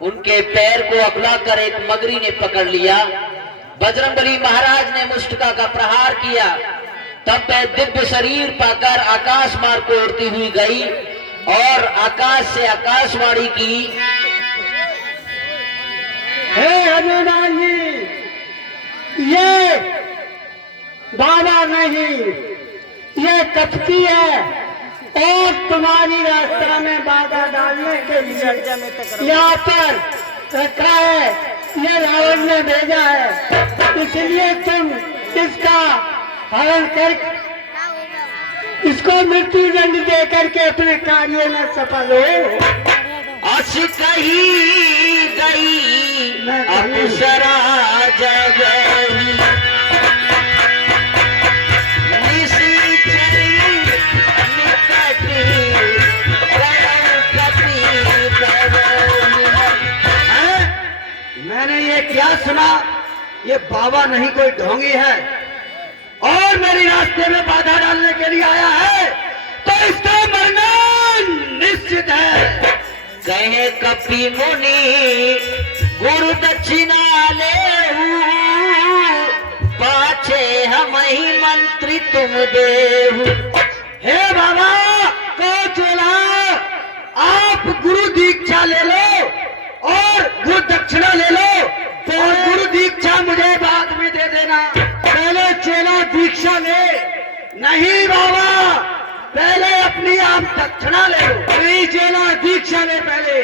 उनके पैर को अगला कर एक मगरी ने पकड़ लिया। बजरंगबली महाराज ने मुष्टिका का प्रहार किया। तब वह दिव्य शरीर पाकर आकाश मार्ग को उड़ती हुई गई और आकाश से आकाशवाणी की, हे हनुमान जी, ये बाबा नहीं, ये कपटी है और तुम्हारी रास्ता में बाधा डालने के लिए यहाँ पर रखा है। ये रावण ने भेजा है, इसलिए तुम इसका हरण कर इसको मृत्यु दंड दे करके अपने कार्य में सफल हो। अस कही गई अप्सरा जग मैंने ये क्या सुना, ये बाबा नहीं कोई ढोंगी है और मेरे रास्ते में बाधा डालने के लिए आया है, तो इसका मरना निश्चित है। कहे कपि मुनि गुरु दक्षिणा ले पाछे हम ही मंत्री तुम देहु। हे बाबा को चला, आप गुरु दीक्षा ले लो और गुरु दक्षिणा ले लो और गुरु दीक्षा मुझे बाद में दे देना। पहले चेला दीक्षा ले। नहीं बाबा, पहले अपनी आप दक्षिणा ले लो। नहीं चेला दीक्षा ले पहले।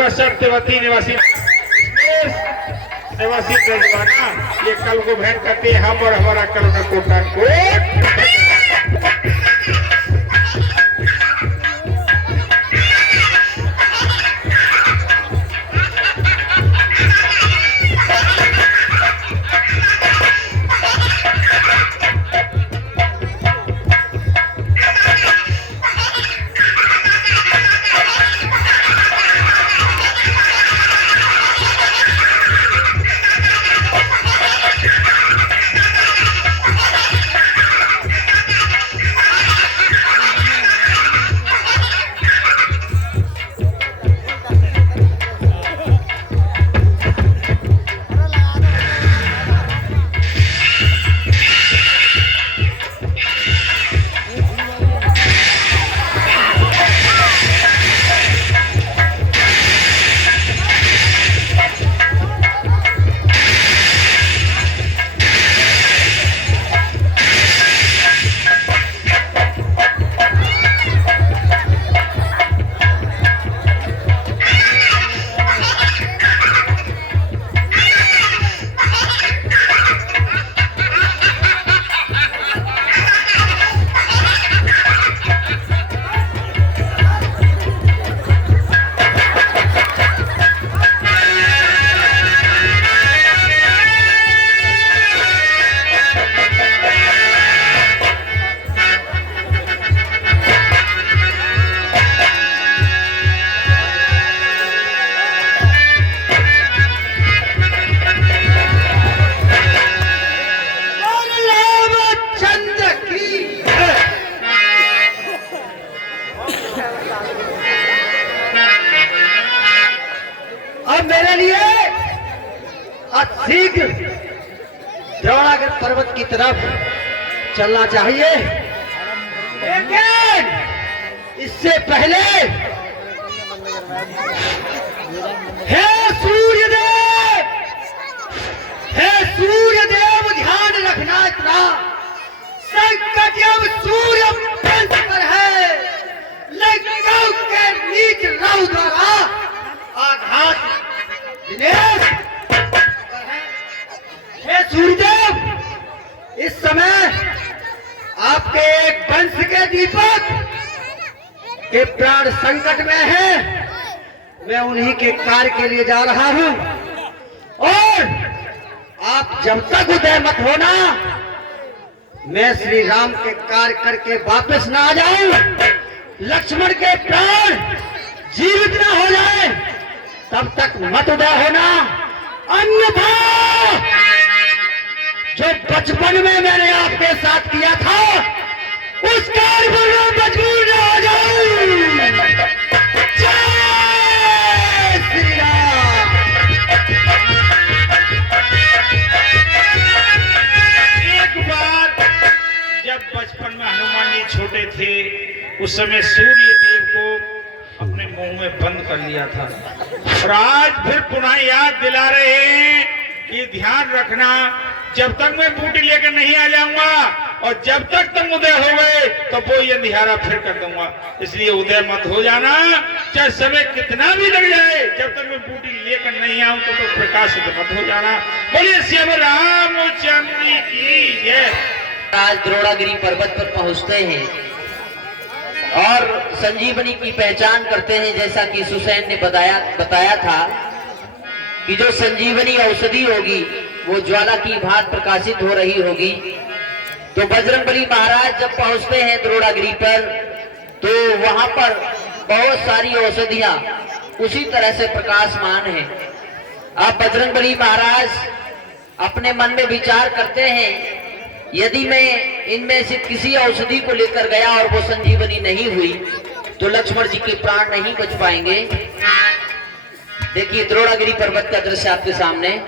उपस्थित तेवती निवासी निवासी रजवाना ये कल को भेंट करते हम और हमारा कल का कोटा कोट। अब मेरे लिए शीघ्र देवनागढ़ पर्वत की तरफ चलना चाहिए, लेकिन इससे पहले हे सूर्यदेव, हे सूर्यदेव, ध्यान रखना इतना संकट अब सूर्य पंथ पर है, लखनऊ के नीच राहु द्वारा आघात दिनेश पर है। हे सूर्यदेव, इस समय आपके एक वंश के दीपक के प्राण संकट में है। मैं उन्हीं के कार्य के लिए जा रहा हूं और आप जब तक उदय मत होना, मैं श्री राम के कार्य करके वापस ना आ जाऊं, लक्ष्मण के प्राण जीवित ना हो जाए, तब तक मत उदय होना, अन्यथा जो बचपन में मैंने आपके साथ किया था उस कार्य पर मैं मजबूर न हो जाऊं। जय श्री राम। एक बार जब बचपन में हनुमान जी छोटे थे, उस समय सूर्य देव को अपने मुंह में बंद कर लिया था, और आज फिर पुनः याद दिला रहे हैं कि ध्यान रखना, जब तक मैं बूटी लेकर नहीं आ जाऊंगा और जब तक तुम उदय हो गए तो वो ये निहारा फिर कर दूंगा, इसलिए उदय मत हो जाना, चाहे समय कितना भी लग जाए, जब तक मैं बूटी लेकर नहीं आऊं तो प्रकाश मत हो जाना। बोलिए श्री रामचंद्र की जय। आज द्रोणागिरी पर्वत पर पहुंचते हैं और संजीवनी की पहचान करते हैं। जैसा कि सुसैन ने बताया था कि जो संजीवनी औषधि होगी वो ज्वाला की भांति प्रकाशित हो रही होगी। तो बजरंगबली महाराज जब पहुंचते हैं द्रोणागिरी पर, तो वहां पर बहुत सारी औषधियां उसी तरह से प्रकाशमान हैं। अब बजरंगबली महाराज अपने मन में विचार करते हैं, यदि मैं इनमें से किसी औषधि को लेकर गया और वो संजीवनी नहीं हुई तो लक्ष्मण जी के प्राण नहीं बच पाएंगे। देखिए द्रोणागिरी पर्वत का दृश्य आपके सामने।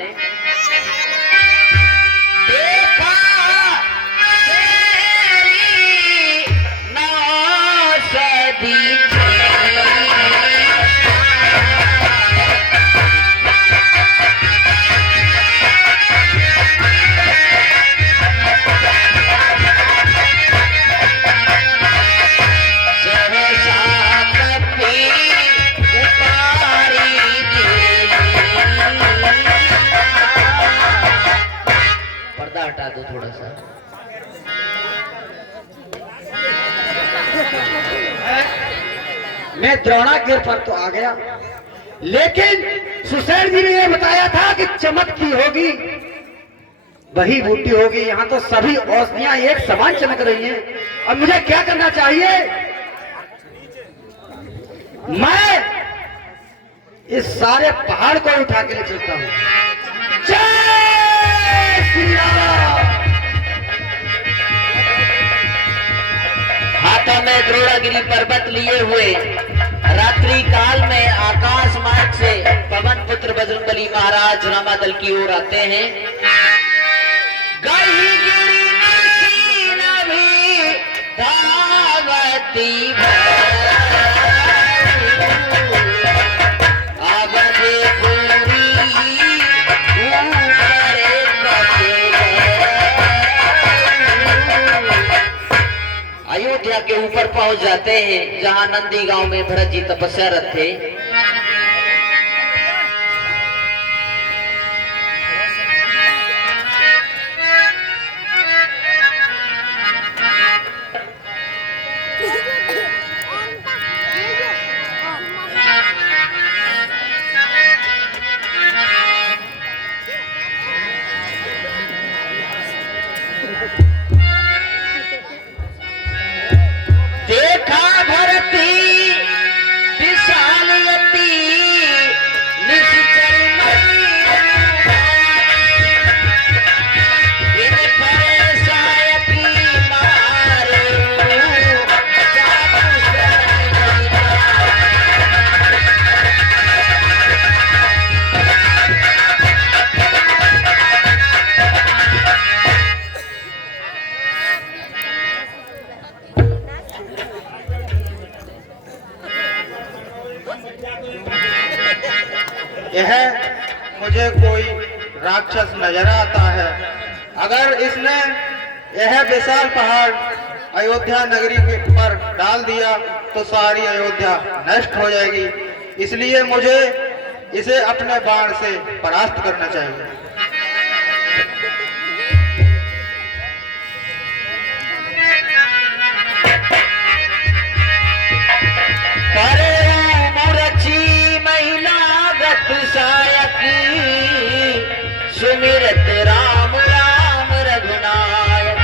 सहसा कपी उतारी मैं द्रोणागिर पर तो आ गया, लेकिन सुसैन जी ने यह बताया था कि चमक की होगी वही बूटी होगी। यहाँ तो सभी औषधियां एक समान चमक रही हैं। अब मुझे क्या करना चाहिए? मैं इस सारे पहाड़ को उठा के ले चलता हूं। जय श्री राम। हाथों में द्रोणागिरी पर्वत लिए हुए रात्रि काल में आकाश मार्ग से पवन पुत्र बजरंगबली महाराज रामादल की ओर आते हैं। गई गिरी नभी धावती अयोध्या के ऊपर पहुंच जाते हैं, जहां नंदी गांव में भरत जी तपस्यारत थे। देखा भरती विशालयती निश्चल इन पर सायकी मारे यह मुझे कोई राक्षस नजर आता है। अगर इसने यह विशाल पहाड़ अयोध्या नगरी के पर डाल दिया तो सारी अयोध्या नष्ट हो जाएगी। इसलिए मुझे इसे अपने बाण से परास्त करना चाहिए। सुमिरत राम राम रघुनायक।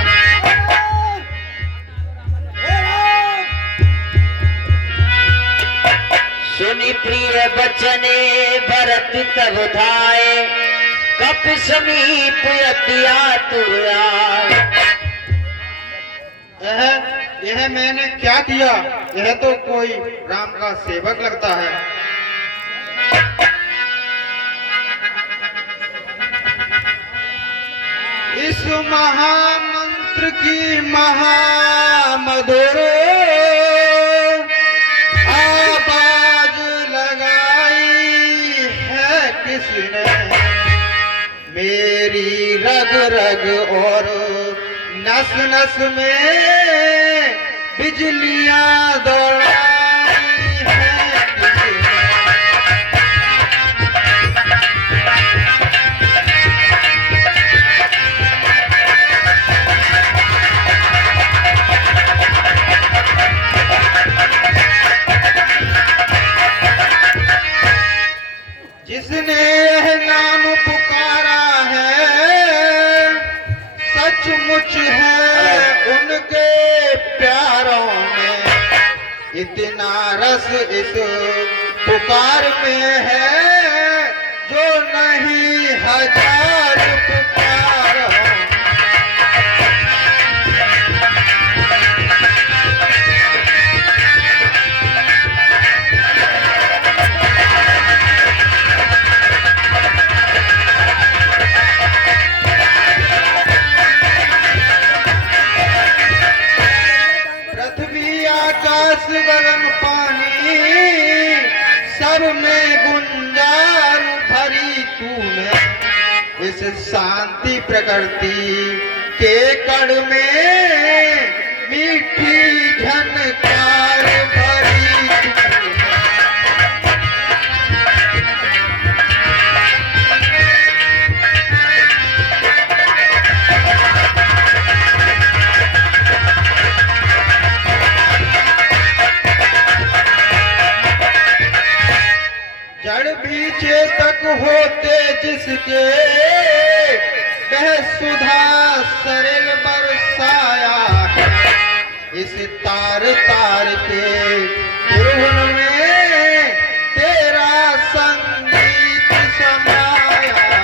सुनि प्रिय बचने भरत तब धाये, कप समीप अति आतुर आए। यह मैंने क्या किया? यह तो कोई राम का सेवक लगता है। इस महामंत्र की महामधुर आवाज लगाई है किसने? मेरी रग रग और नस नस में बिजलियां दौड़ाई है किसने? जिसने यह नाम पुकारा है सचमुच है उनके प्यारों में। इतना रस इस पुकार में है जो नहीं हजार पुकार। आकाश गगन पानी सब में गुंजार भरी तूने। इस शांति प्रकृति के कण में मीठी झनकार भरी तूने। जड़ बीचे तक होते जिसके, वह सुधा सरल बरसाया है। इस तार तार के गुरुहुन में तेरा संगीत समाया है।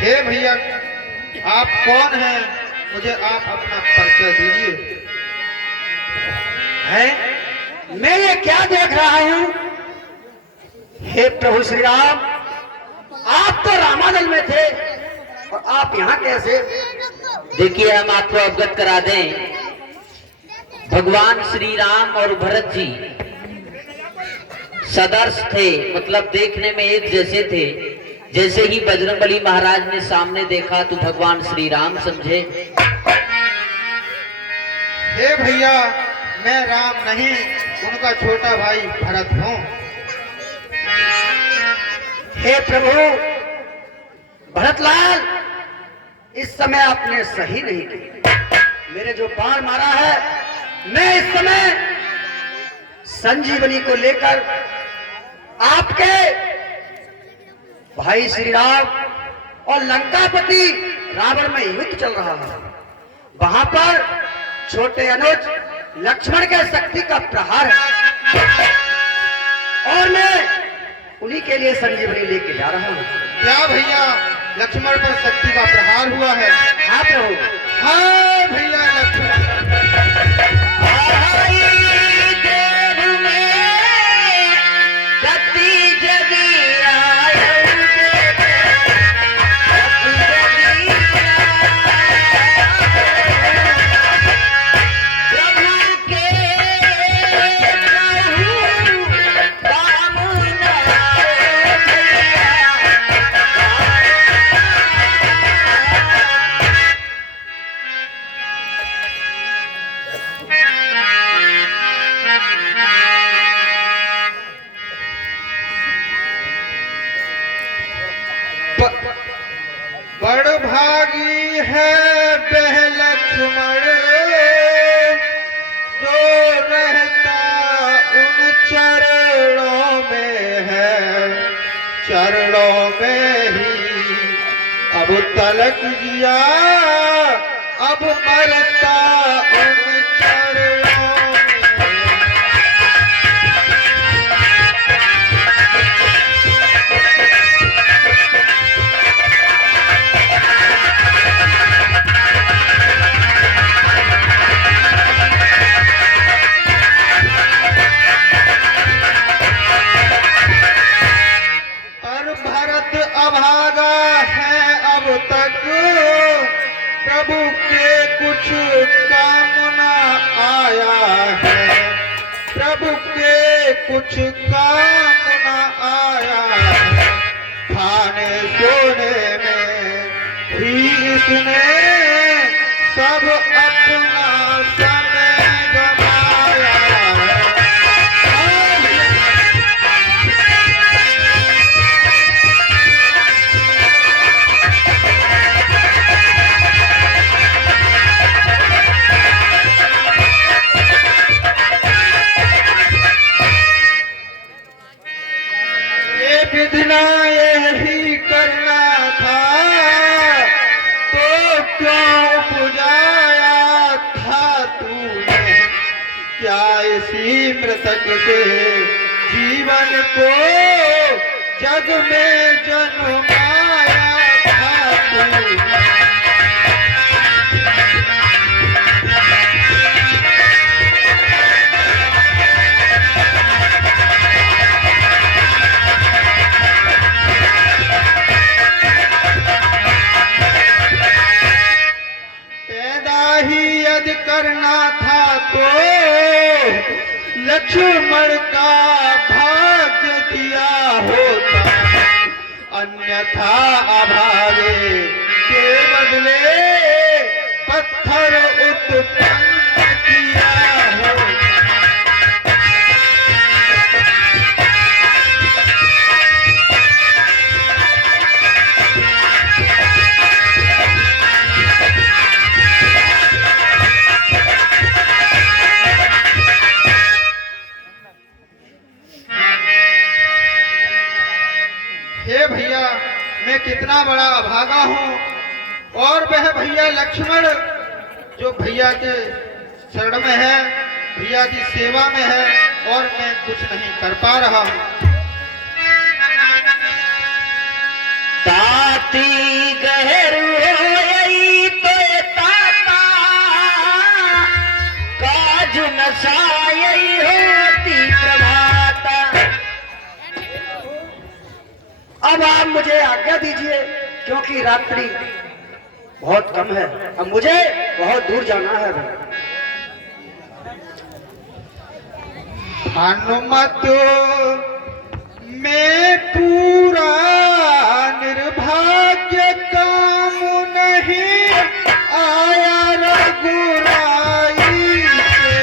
हे भैया, आप कौन हैं? मुझे आप अपना परिचय दीजिए। है मैं ये क्या देख रहा हूं? हे प्रभु श्री राम, आप तो रामानल में थे और आप यहाँ कैसे? देखिए, हम आपको अवगत करा दें, भगवान श्री राम और भरत जी सदर्श थे, मतलब देखने में एक जैसे थे। जैसे ही बजरंगबली महाराज ने सामने देखा तो भगवान श्री राम समझे। हे भैया, मैं राम नहीं, उनका छोटा भाई भरत हूँ। हे प्रभु भरतलाल, इस समय आपने सही नहीं किया। मेरे जो बाण मारा है, मैं इस समय संजीवनी को लेकर आपके भाई श्री राम और लंकापति रावण में युद्ध चल रहा है। वहां पर छोटे अनुज लक्ष्मण के शक्ति का प्रहार है और मैं उन्हीं के लिए संजीवनी लेके जा रहा हूँ। क्या भैया, लक्ष्मण पर शक्ति का प्रहार हुआ है? हाँ प्रभु। हाँ भैया, लक्ष्मण बड़ भागी है वह लक्ष्मण, जो रहता उन चरणों में है। चरणों में ही अब तलक जिया, अब मरता उन चरणों में। अभागा है अब तक, प्रभु के कुछ काम न आया है। प्रभु के कुछ काम न आया है। खाने सोने में ही इसने सब अपना समय गवाया है। विधना यही करना था तो क्यों पुजाया था तूने? क्या इसी मृतक से जीवन को जग में जन्माया था तूने? करना था तो लक्ष्मण का भाग्य दिया होता, अन्यथा अभागे के बदले पत्थर उत्पन्न किया होता। हे भैया, मैं कितना बड़ा अभागा हूँ, और वह भैया लक्ष्मण जो भैया के शरण में है, भैया की सेवा में है, और मैं कुछ नहीं कर पा रहा हूँ। ताती गहरु होई तो ताता काज नसाई होती प्रभाता। अब आप मुझे आज्ञा दीजिए, क्योंकि रात्रि बहुत कम है, अब मुझे बहुत दूर जाना है। हनुमत मैं पूरा निर्भाग्य, काम नहीं आया रघुराई से।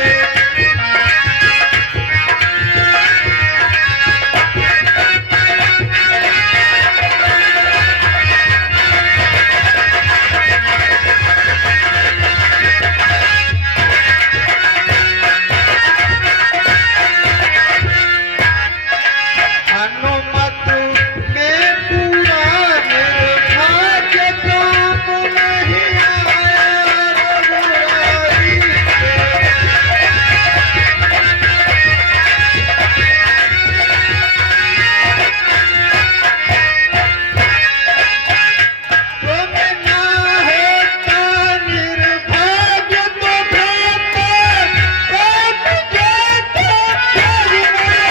हनुमत मैं पूरा निर्भाग्य, काम नहीं आया रघुराई से। तुम ना होता निर्भाग्य तो भ्राता, कट जाता प्यार भैया।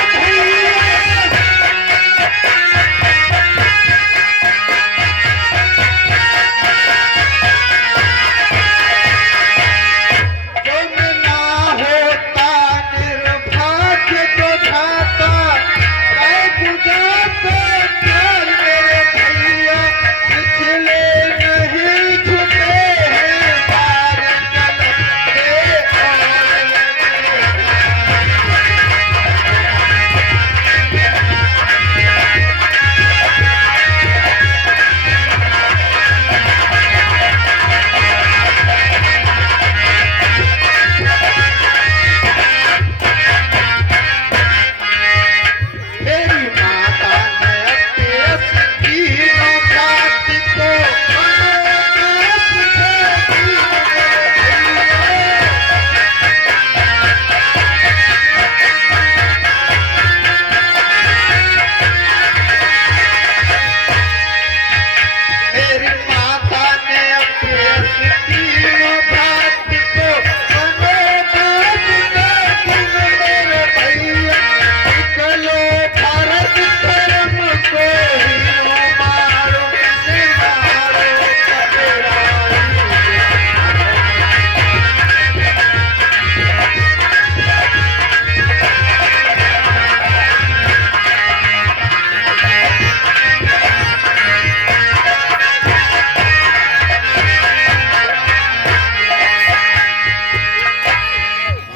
तुम ना होता निर्भाग्य तो भ्राता, कट जाता प्यार मेरे भैया। पिछले नहीं झुके हैं पार चलते और मेरी माता ने अपने तीनों जाति को मनोनाथ देती है। मेरी माता ने अपने तीनों जाति को मनोनाथ देती है मेरे भैया। निकलो भारत धर्म को हीरो मारो, निवारो कबीराई।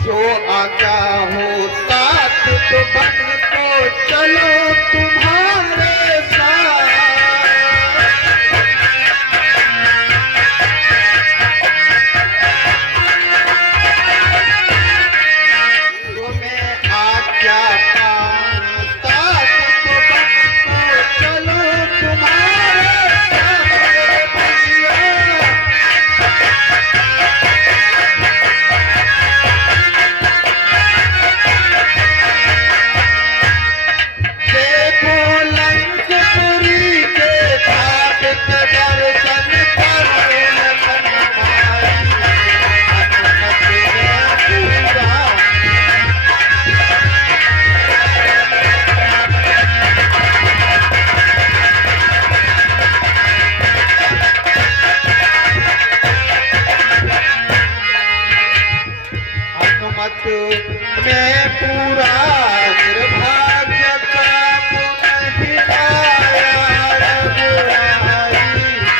जो आज्ञा हो तात तो बन को चलो तुम्हारे साथ। तुम्हें आज्ञा पाऊं तात तो बन को चलो तुम्हारे साथ भैया। देखो लंकपुरी के घाट के दर्शन करो लखन माई। हनुमत मैं पूरा हनुमत मैं पूरा निर्भाग्य, काम नहीं आया रघुराई से।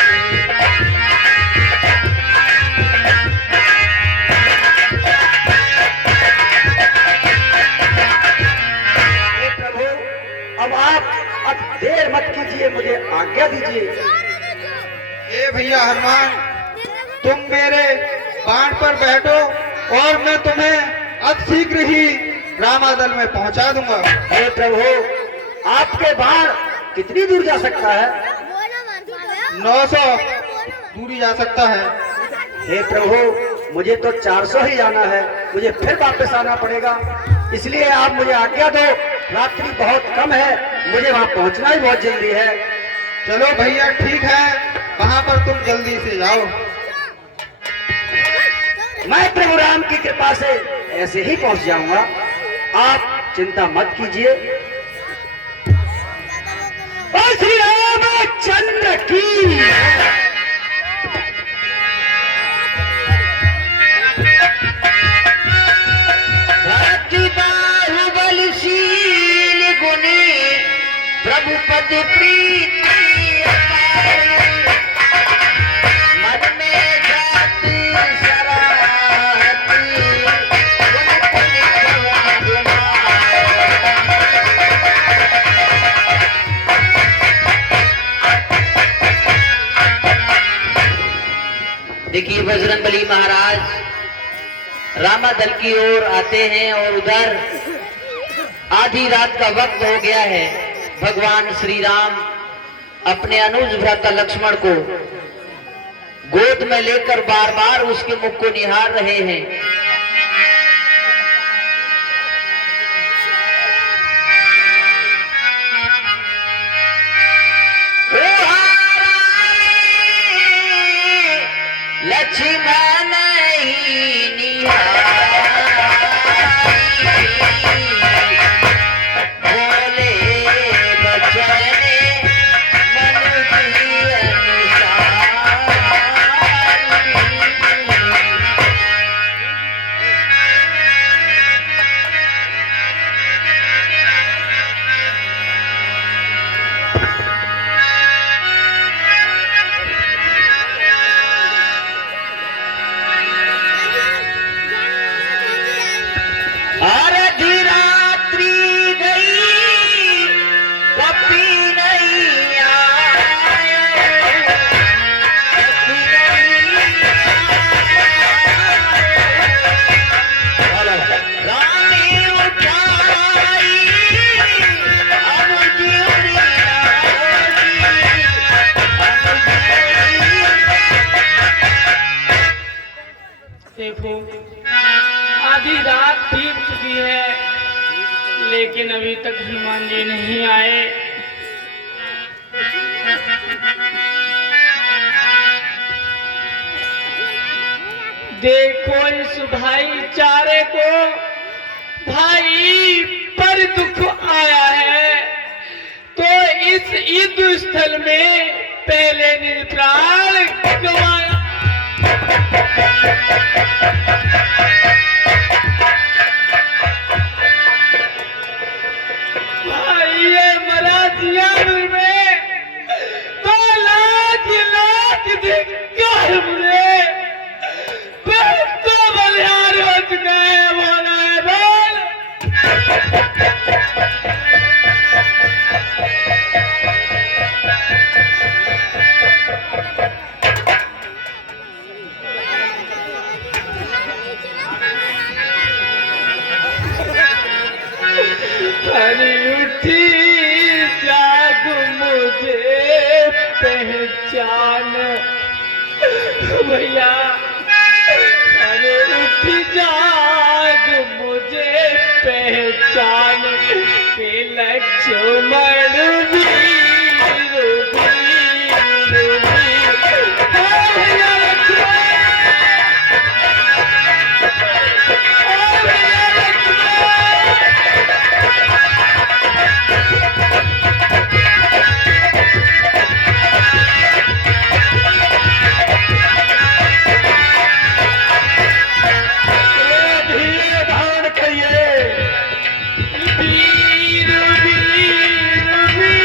हे प्रभु, अब आप अब देर मत कीजिए, मुझे आज्ञा दीजिए। हे भैया हनुमान, तुम मेरे बाण पर बैठो, और मैं तुम्हें अब शीघ्र ही रामादल में पहुंचा दूंगा। हे प्रभु, आपके बाण कितनी दूर जा सकता है? 900 दूरी जा सकता है। हे प्रभु, मुझे तो 400 ही जाना है, मुझे फिर वापस आना पड़ेगा, इसलिए आप मुझे आज्ञा दो। रात्रि बहुत कम है, मुझे वहां पहुंचना ही बहुत जल्दी है। चलो भैया ठीक है, वहां पर तुम जल्दी से जाओ। मैं प्रभु राम की कृपा से ऐसे ही पहुंच जाऊंगा, आप चिंता मत कीजिए। और श्री रामचंद्र की बाहुबलशील गुणी प्रभु पद प्रीति अपार, मन में जात सराहत गुण पुनि देखिए बजरंगबली महाराज रामा दल की ओर आते हैं और उधर आधी रात का वक्त हो गया है। भगवान श्री राम अपने अनुज भ्राता लक्ष्मण को गोद में लेकर बार बार उसके मुख को निहार रहे हैं। लक्ष्मण बोले बचन मन की अनुसार। देखो आधी रात बीत चुकी है, लेकिन अभी तक हनुमान जी नहीं आए। देखो इस भाईचारे को भाई पर दुख आया है, तो इस युद्ध स्थल में पहले ने प्राण गंवाया। भाई ये मराठिया में तो लाख धिक्कार मुझे तो बलिहार हो चुका है। बोला है बोल हरी उठी जाग मुझे पहचान भैया, हरी उठी जाग मुझे पहचान के लक्ष्मण वीर वीर भैया वीर वीर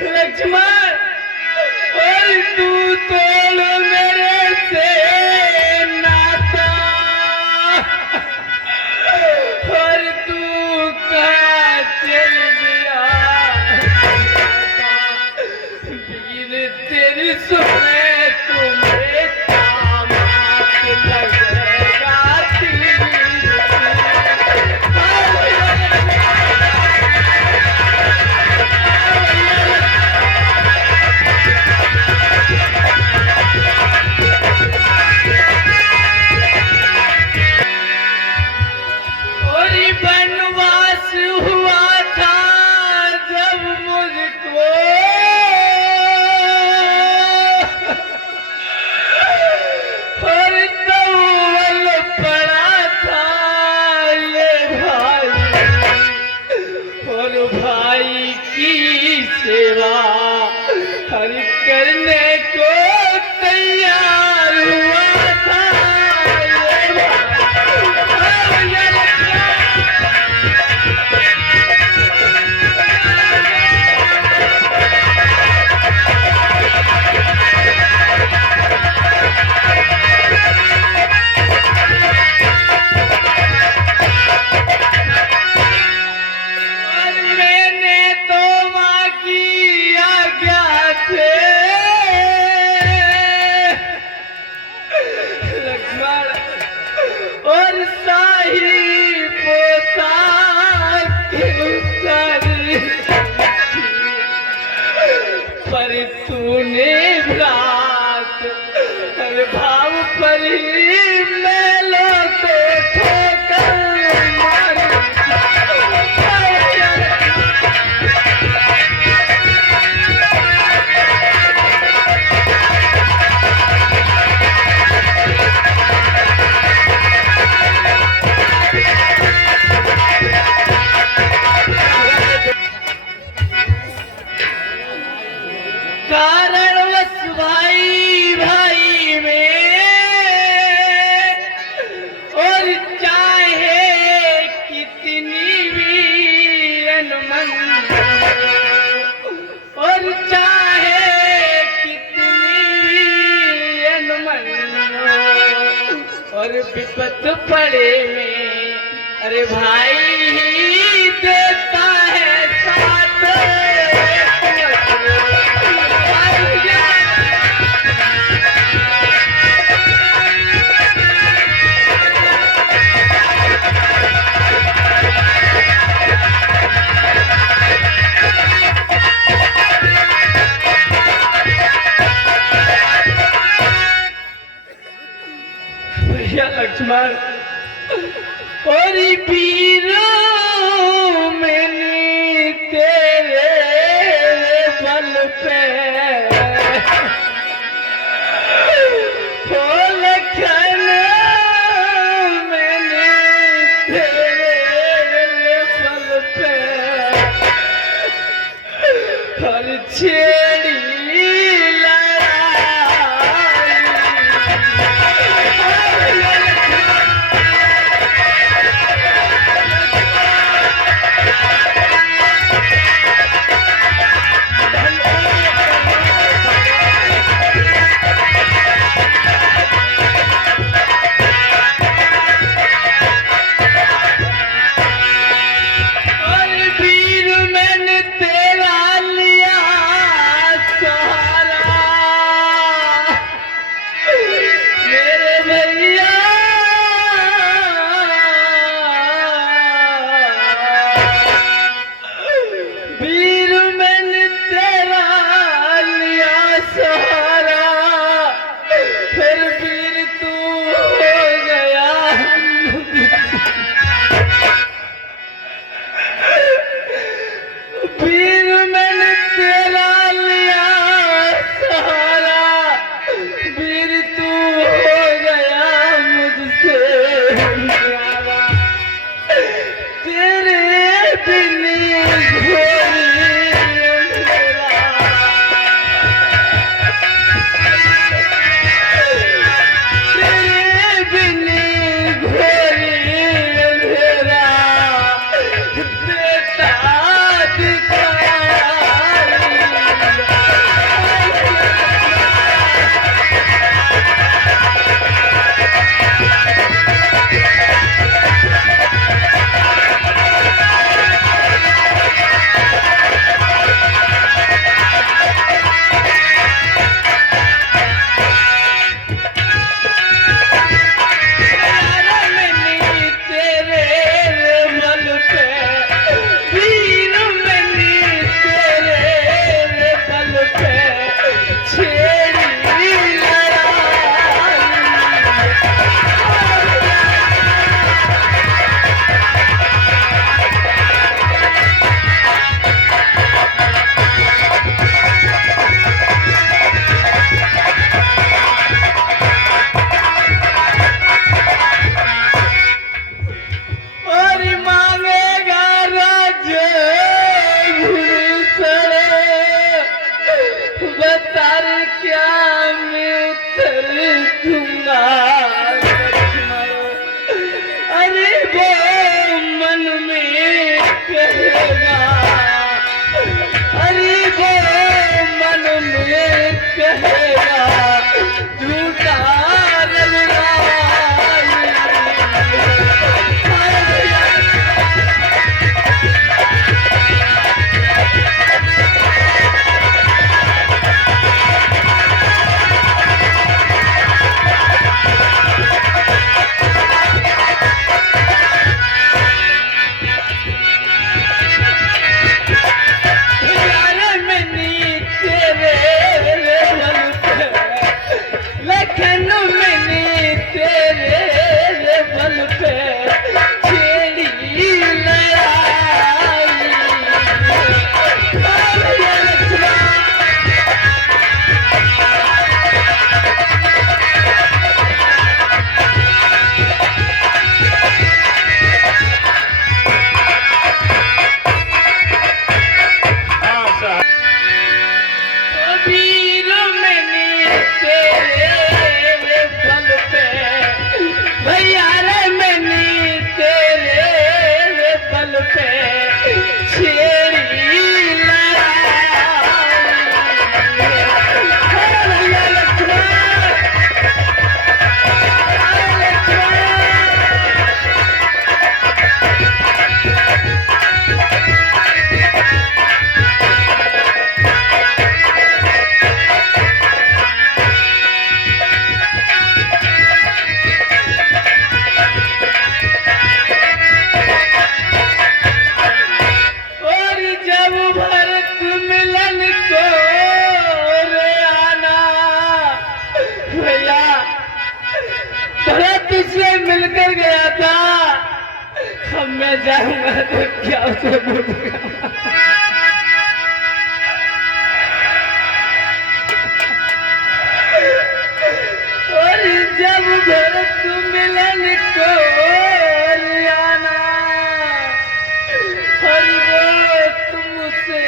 लक्ष्मण, और तू तोड़ मेरे से नाता, और तू कहाँ चल गया वीर, तेरी सुने तुम्हें कामात लगेगा तीर। और वनवास हुआ था जब मुझको, और तौल पड़ा था ये भाई, और भाई की सेवा हर करने को तैयार हुआ था ये और मैंने तो माँ की आज्ञा से लक्ष्मण और शाही पोशाक उतारी, पर तूने भ्रात हर भाव पर ही मेलों को ठोकर मारी। कारणवश भाई भाई में, और चाहे कितनी भी अनमन, और चाहे कितनी भी अनमन, और विपत पड़े में अरे भाई ही देता है साथ। भैया लक्ष्मण, और वीरों मैंने तेरे बल पे हो लखन, मैंने तेरे बल पे हर छेड़ी दिखा भैया लक्ष्मण। हाँ साहब। वीर मैंने तेरे बल पे भैया रे मैंने तेरे बल पे छेड़ी लड़ाई। भैया लक्ष्मण, और जब भरत मिलन को रे आना भैया भरत से मिलकर गया था। अब मैं जाऊंगा तो क्या उसे बोलूंगा। और जब भरत मिलन को रे आना हर वो तुमसे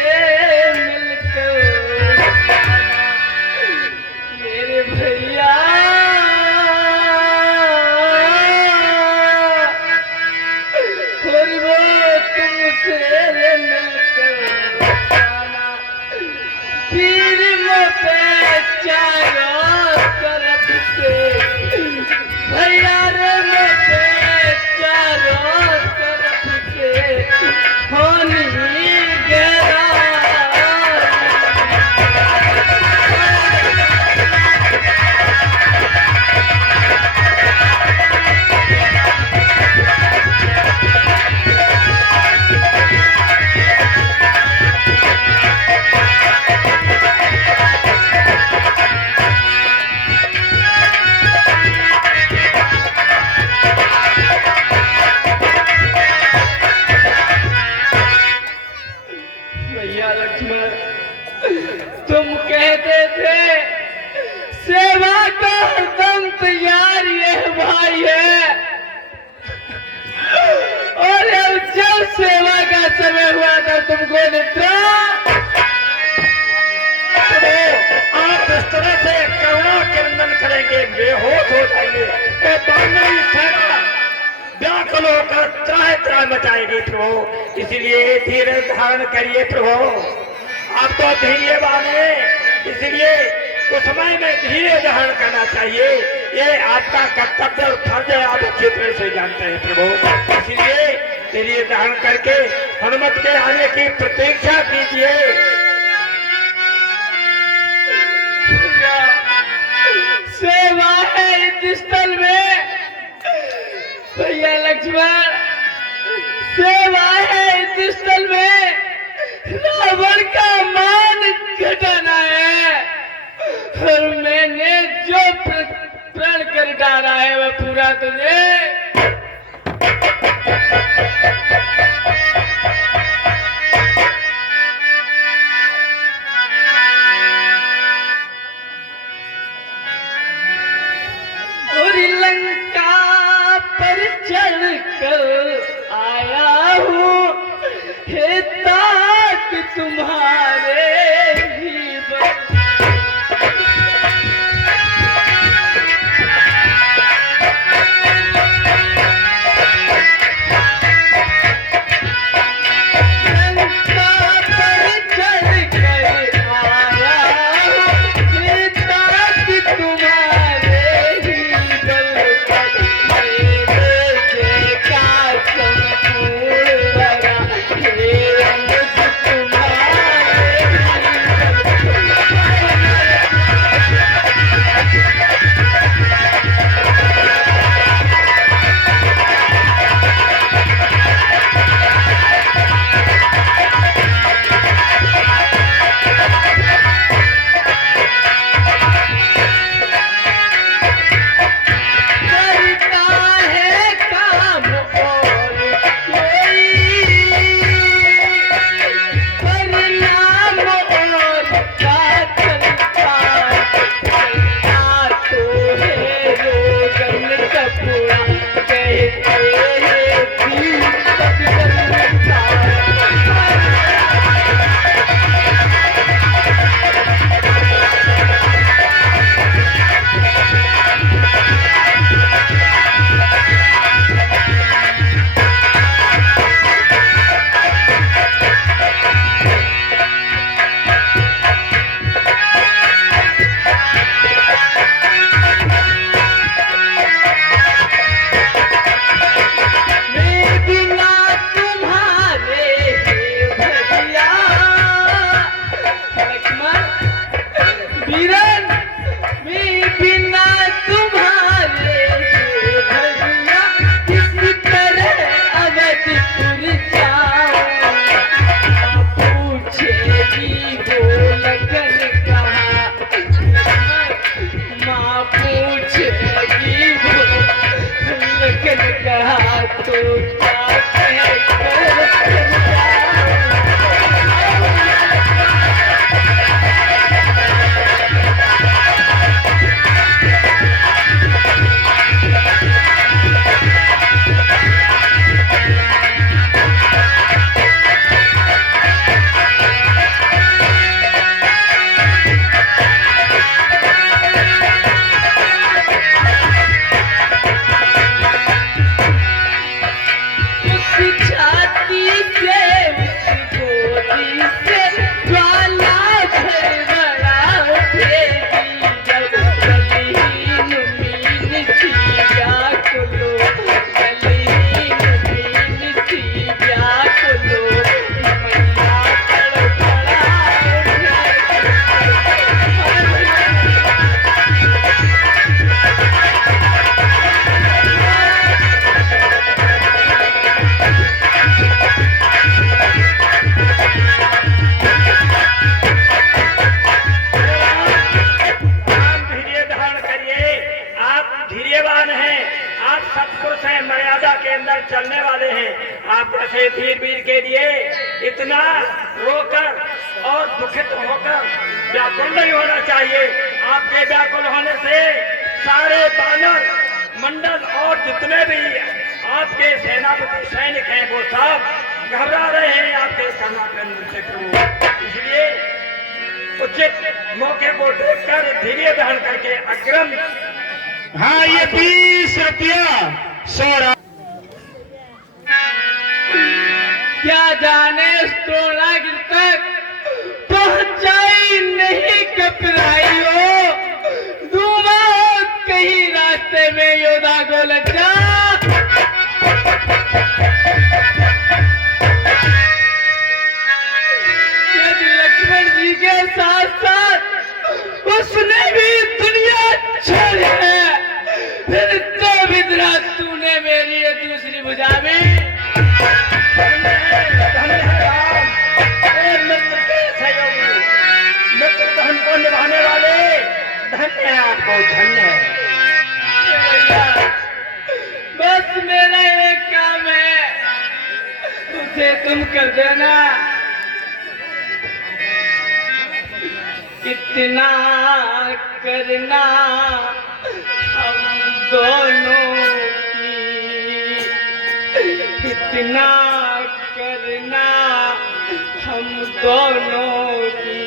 मिलकर जाना। मेरे भैया हर वो तुमसे मिलकर जाना। फिर मैं पे चारों तरफ से भैया रे मैं पे चारों तरफ से होनी गहरा। भैया लक्ष्मण, तुम कहते थे सेवा का हरदम तैयार ये भाई है, और जब सेवा का समय हुआ था तुमको निद्रा। आप इस तरह से करुणा क्रंदन करेंगे, बेहोश हो जाएंगे तो दोनों ही सेना व्याकुल होकर त्राह त्राह मचाएगी प्रभु। इसलिए धीरे धारण करिए प्रभु। आप तो धैर्यवान हैं, इसलिए कुछ समय में धीरे धारण करना चाहिए। ये आपका कर्तव्य और फर्ज है, आप अच्छी तरह से जानते हैं प्रभु। इसलिए धीरे धारण करके हनुमत के आने की प्रतीक्षा कीजिए। सेवा है इस स्थल में भैया लक्ष्मण, सेवा है इस स्थल में रावण का मान घटाना है, और मैंने जो प्रण कर डाला है वह पूरा तुझे। और लंका पर चढ़ कर आया हूँ हे तात तुम्हारे ही बल। पूछेगी वो लगन कहाँ, माँ पूछेगी वो लगन कहाँ, तो क्या कहकर चलने वाले हैं। आप ऐसे धीर वीर के लिए इतना रोकर और दुखित होकर व्याकुल नहीं होना चाहिए। आपके व्याकुल होने से सारे बानर मंडल और जितने भी आपके सेनापति सैनिक हैं वो सब घबरा रहे हैं आपके सनातन से प्रभु। इसलिए उचित मौके को देखकर धीरे धारण करके अग्रम। हाँ, ये 20 रुपया 100 क्या जाने स्टोरागिर तक पहुंचाई नहीं कपराई हो, दूमा कहीं रास्ते में योदा को लगा। यदि लक्ष्मण जी के साथ साथ उसने भी दुनिया छोड़ी है, फिर तो विद्रा तूने मेरी दूसरी भुजा में मित्र धन को निभाने वाले धन्य है। आपको धन्य है। बस मेरा एक काम है, उसे तुम कर देना। इतना करना हम दोनों की, इतना करना हम दोनों की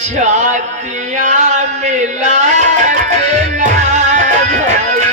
छातियां मिला देना भाई।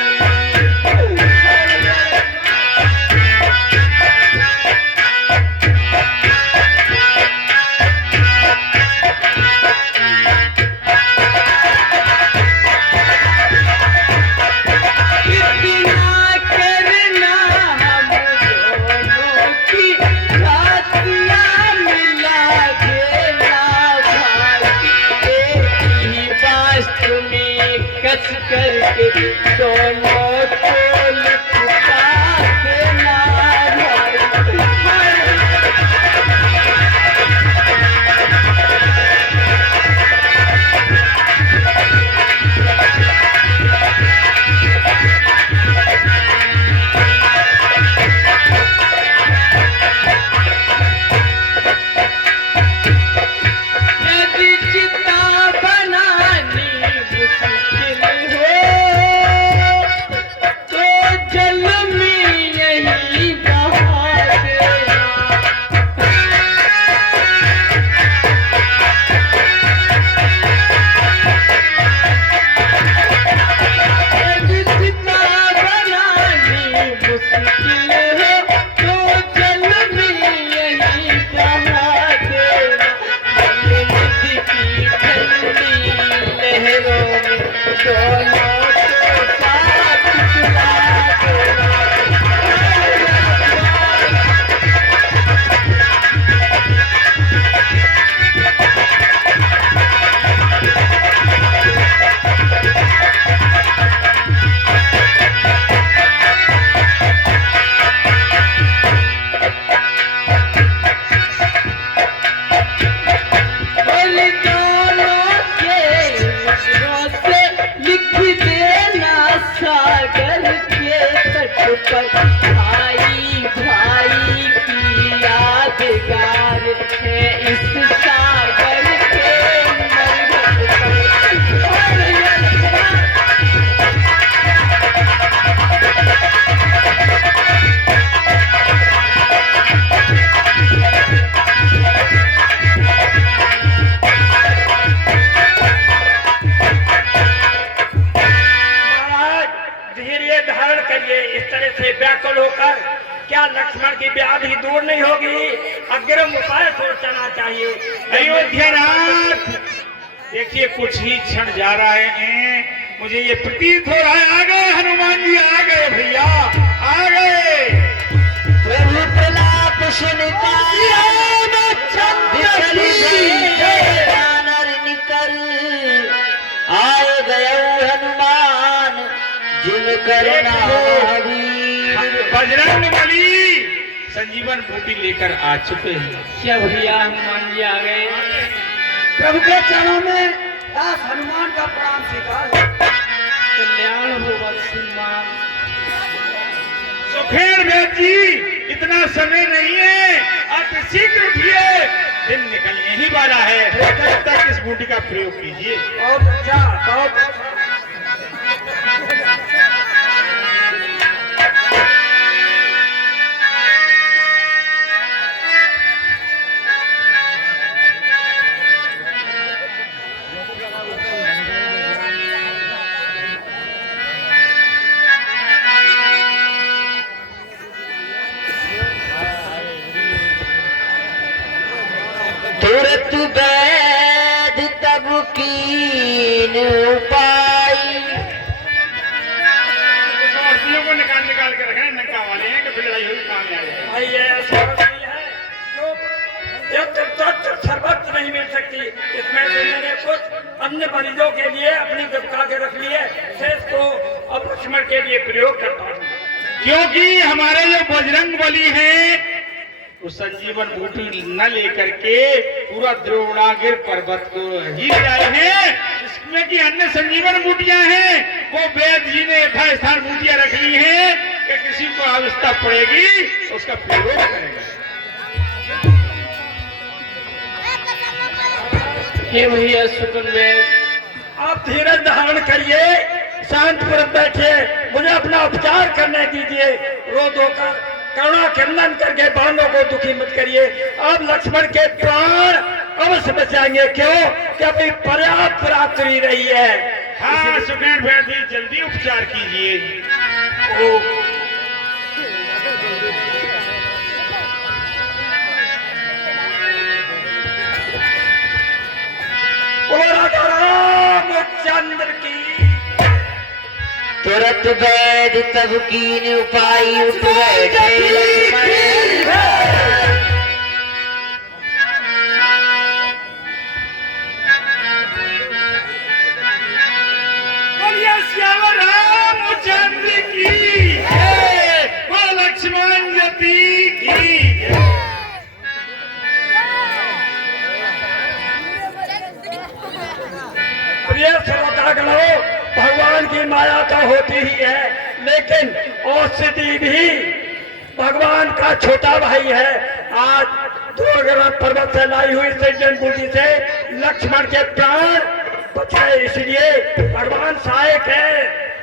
पर भाई भाई की यादगार है इस सागर के मरघट पर। और ये लक्ष्मण धैर्य धारण करिए। इस तरह से व्याकुल होकर क्या लक्ष्मण की व्याधि दूर नहीं होगी? अग्रिम उपाय सोचना चाहिए। अयोध्यानाथ देखिए, कुछ ही क्षण जा रहे हैं, मुझे ये प्रतीत हो रहा है आ गए हनुमान जी, आ गए भैया, आ गए। प्रभु प्रलाप सुनता वानर निकर आए गए हनुमान जिन करुणा वीर। बजरंग बली संजीवन बूटी लेकर आ चुके हैं। क्या भैया हनुमान जी आ गए? प्रभु के चरणों में दास हनुमान का प्रणाम स्वीकार। कल्याण हो वत्समान। सुखेर वेद जी, इतना समय नहीं है, आप शीघ्र उठिए, दिन निकलने ही वाला है। तब तक इस बूटी का प्रयोग कीजिए। बहुत अच्छा, बहुत अच्छा। तुरत वैद तब कीन उपाय। औरतियों को निकाल निकाल के रखना, नंगा वाले हैं कि फिर लड़ाई होगी काम आ जाए। भाई ये ऐसा नहीं है जो एक शरबत नहीं मिल सकती। इसमें से मैंने कुछ अन्य मरीजों के लिए अपनी दबका के रख ली है, शेष को अब लक्ष्मण के लिए प्रयोग करता हूँ। क्योंकि हमारे जो बजरंग बली हैं वो संजीवन बूटी न लेकर के पूरा द्रोणागिर पर्वत को ही ले आए हैं। इसमें की अन्य संजीवन बूटियां हैं, वो वेद जी ने यथास्थान बूटियां रख ली हैं कि किसी को आवश्यकता पड़ेगी तो उसका प्रयोग करेगा। हे भैया सुकन वेद, आप धीरज धारण करिए, शांतपुर बैठे, मुझे अपना उपचार करने दीजिए। रो धो कर करुणा खंडन करके बांधों को दुखी मत करिए। अब लक्ष्मण के प्राण अवश्य बचाएंगे। क्यों? कि अभी पर्याप्त रात्रि रही है। हाँ सुखेर वेद जी, जल्दी उपचार कीजिए। राजा रामचंद्र की तुरत वैद तब कीन उपाय। उठ बैठे लक्ष्मण बोलिए श्याम रामचंद्र की जय, बोल लक्ष्मण जति की जय। प्रिय श्रोतागणों, भगवान की माया तो होती ही है, लेकिन औषधि भी भगवान का छोटा भाई है। आज दूरगढ़ पर्वत से लाई हुई सज्जन बूटी से लक्ष्मण के प्राण बचाए, इसलिए भगवान सहायक है।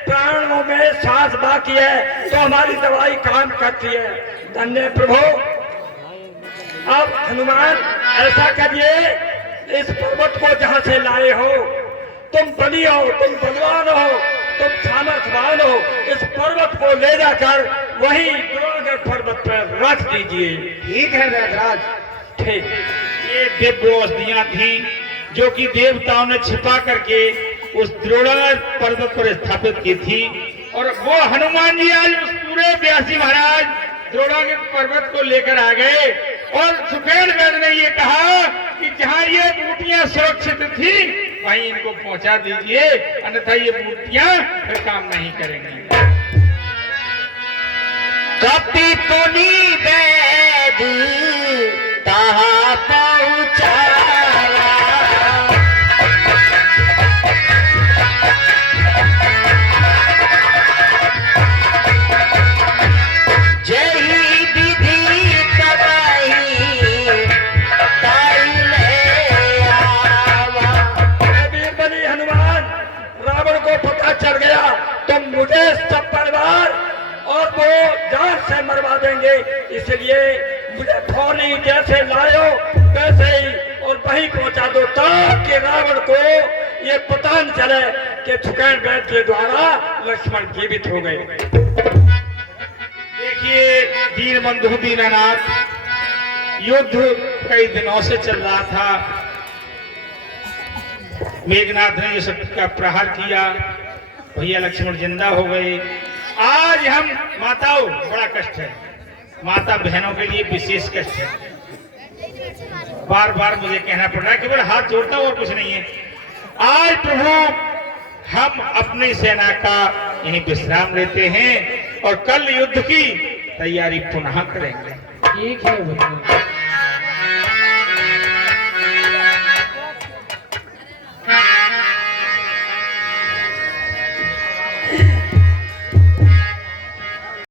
प्राणों में सांस बाकी है तो हमारी दवाई काम करती है। धन्य प्रभु। अब हनुमान ऐसा करिए, इस पर्वत को जहां से लाए हो, तुम बली हो, तुम बलवान हो, तुम सामर्थवान हो, इस पर्वत को ले जाकर वही द्रोणागिरि पर्वत पर रख दीजिए। ठीक है वैदराज। ठीक। ये दिव्य औषधियां थी जो कि देवताओं ने छिपा करके उस द्रोणागिरि पर्वत पर स्थापित की थी, और वो हनुमान जी आज उस पूरे व्यासी महाराज द्रोणागिरि पर्वत को लेकर आ गए। और सुखेर वेद ने ये कहा कि जहाँ ये बूटियां सुरक्षित थी वहीं इनको पहुंचा दीजिए, अन्यथा ये बूटियां फिर काम नहीं करेंगी। कपि पुनि वैद तहाँ पहुँचाया। मरवा देंगे, इसलिए मुझे फौरी जैसे लायो वैसे ही और वहीं पहुंचा दो, ताकि रावण को ये पता न चले कि सुकैन बैठ के द्वारा लक्ष्मण जीवित हो गए। देखिए दीन बंधु दीनानाथ, युद्ध कई दिनों से चल रहा था। मेघनाथ ने जो का प्रहार किया, भैया लक्ष्मण जिंदा हो गए। आज हम माताओं, बड़ा कष्ट है, माता बहनों के लिए विशेष कष्ट है। बार बार मुझे कहना पड़ रहा है, केवल हाथ जोड़ता हूं और कुछ नहीं है। आज प्रभु हम अपनी सेना का यहीं विश्राम लेते हैं और कल युद्ध की तैयारी पुनः करेंगे। ठीक है।